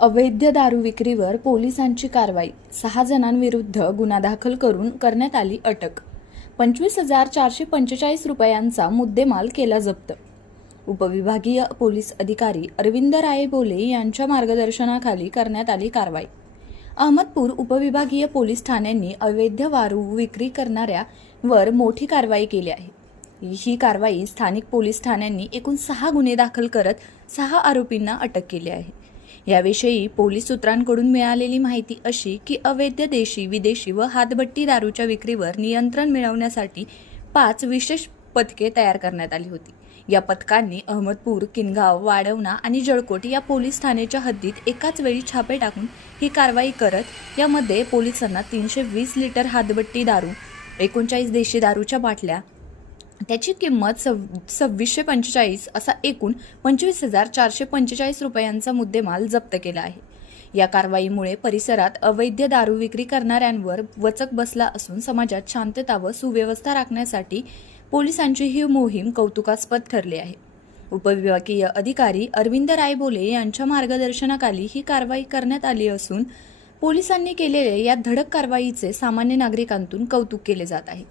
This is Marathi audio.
अवैध दारू विक्रीवर पोलिसांची कारवाई. सहा जणांविरुद्ध गुन्हा दाखल करून करण्यात आली अटक. पंचवीस हजार चारशे पंचेचाळीस रुपयांचा मुद्देमाल केला जप्त. उपविभागीय पोलीस अधिकारी अरविंद राये बोले यांच्या मार्गदर्शनाखाली करण्यात आली कारवाई. अहमदपूर उपविभागीय पोलीस ठाण्यांनी अवैध वारू विक्री करणाऱ्यावर मोठी कारवाई केली आहे. ही कारवाई स्थानिक पोलीस ठाण्यांनी एकूण सहा गुन्हे दाखल करत सहा आरोपींना अटक केली आहे. याविषयी पोलीस सूत्रांकडून मिळालेली माहिती अशी की अवैध देशी विदेशी व हातभट्टी दारूच्या विक्रीवर नियंत्रण मिळवण्यासाठी पाच विशेष पथके तयार करण्यात आली होती. या पथकांनी अहमदपूर किनगाव वाडवणा आणि जळकोट या पोलीस ठाण्याच्या हद्दीत एकाच वेळी छापे टाकून ही कारवाई करत यामध्ये पोलिसांना तीनशे वीस लिटर हातभट्टी दारू एकोणचाळीस देशी दारूच्या बाटल्या त्याची किंमत सव सव्वीसशे पंचेचाळीस असा एकूण पंचवीस हजार चारशे पंचेचाळीस रुपयांचा मुद्देमाल जप्त केला आहे. या कारवाईमुळे परिसरात अवैध दारू विक्री करणाऱ्यांवर वचक बसला असून समाजात शांतता व सुव्यवस्था राखण्यासाठी पोलिसांची ही मोहीम कौतुकास्पद ठरली आहे. उपविभागीय अधिकारी अरविंद रायबोले यांच्या मार्गदर्शनाखाली ही कारवाई करण्यात आली असून पोलिसांनी केलेल्या या धडक कारवाईचे सामान्य नागरिकांतून कौतुक केले जात आहे.